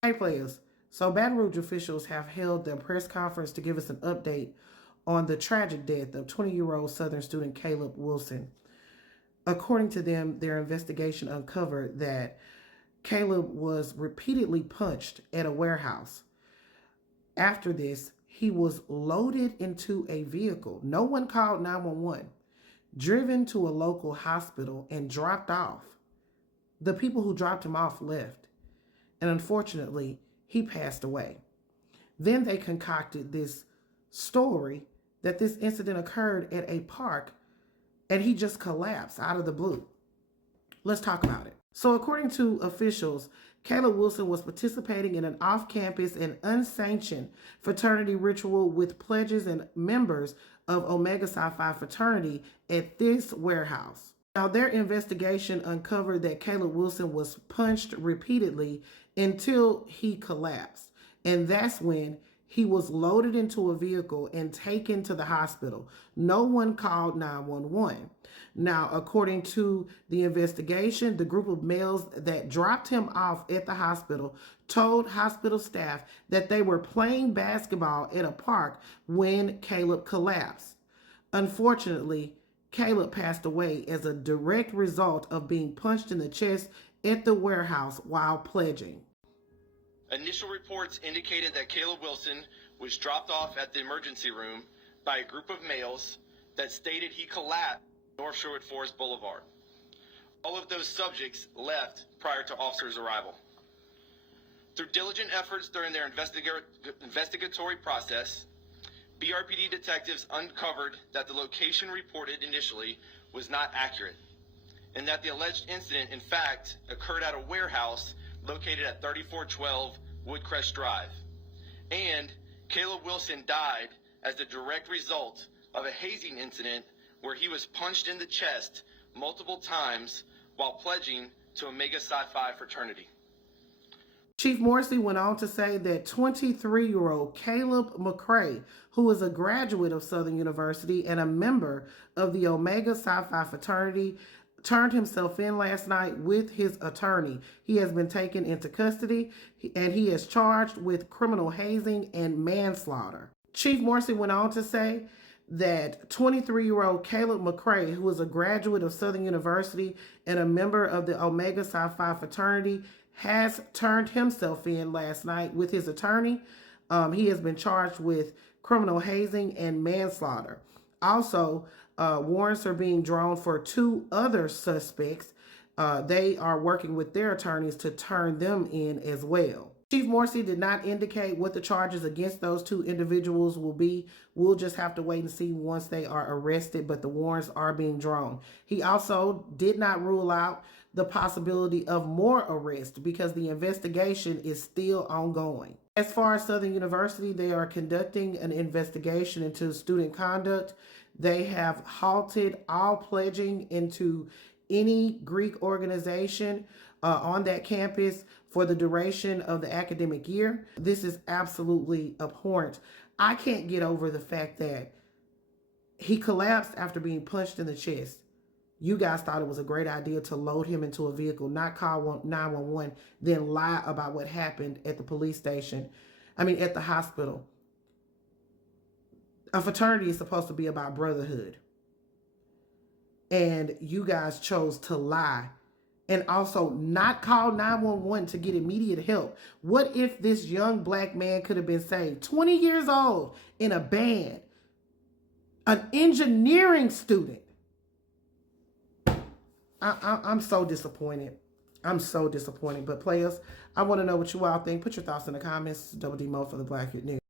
Hey players, so Baton Rouge officials have held their press conference to give us an update on the tragic death of 20-year-old Southern student Caleb Wilson. According to them, their investigation uncovered that Caleb was repeatedly punched at a warehouse. After this, he was loaded into a vehicle. No one called 911, driven to a local hospital and dropped off. The people who dropped him off left, and unfortunately, he passed away. Then they concocted this story that this incident occurred at a park and he just collapsed out of the blue. Let's talk about it. So according to officials, Caleb Wilson was participating in an off-campus and unsanctioned fraternity ritual with pledges and members of Omega Psi Phi fraternity at this warehouse. Now, their investigation uncovered that Caleb Wilson was punched repeatedly until he collapsed. And that's when he was loaded into a vehicle and taken to the hospital. No one called 911. Now, according to the investigation, the group of males that dropped him off at the hospital told hospital staff that they were playing basketball at a park when Caleb collapsed. Unfortunately, Caleb passed away as a direct result of being punched in the chest at the warehouse while pledging. Initial reports indicated that Caleb Wilson was dropped off at the emergency room by a group of males that stated he collapsed on North Sherwood Forest Boulevard. All of those subjects left prior to officers' arrival. Through diligent efforts during their investigatory process, BRPD detectives uncovered that the location reported initially was not accurate, and that the alleged incident, in fact, occurred at a warehouse located at 3412 Woodcrest Drive. And Caleb Wilson died as the direct result of a hazing incident where he was punched in the chest multiple times while pledging to Omega Psi Phi fraternity. Chief Morrissey went on to say that 23-year-old Caleb McCray, who is a graduate of Southern University and a member of the Omega Psi Phi fraternity, turned himself in last night with his attorney. He has been taken into custody and he is charged with criminal hazing and manslaughter. Chief Morrissey went on to say that 23-year-old Caleb McCray, who is a graduate of Southern University and a member of the Omega Psi Phi fraternity, has turned himself in last night with his attorney. He has been charged with criminal hazing and manslaughter. Also, warrants are being drawn for 2 other suspects. They are working with their attorneys to turn them in as well. Chief Morrissey did not indicate what the charges against those 2 individuals will be. We'll just have to wait and see once they are arrested, but the warrants are being drawn. He also did not rule out the possibility of more arrests because the investigation is still ongoing. As far as Southern University, they are conducting an investigation into student conduct. They have halted all pledging into any Greek organization on that campus for the duration of the academic year. This is absolutely abhorrent. I can't get over the fact that he collapsed after being punched in the chest. You guys thought it was a great idea to load him into a vehicle, not call 911, then lie about what happened at the police station. At the hospital. A fraternity is supposed to be about brotherhood. And you guys chose to lie and also not call 911 to get immediate help. What if this young black man could have been saved? 20 years old, in a band, an engineering student. I'm so disappointed. I'm so disappointed. But players, I want to know what you all think. Put your thoughts in the comments. Double D Mo for the Black Youth News.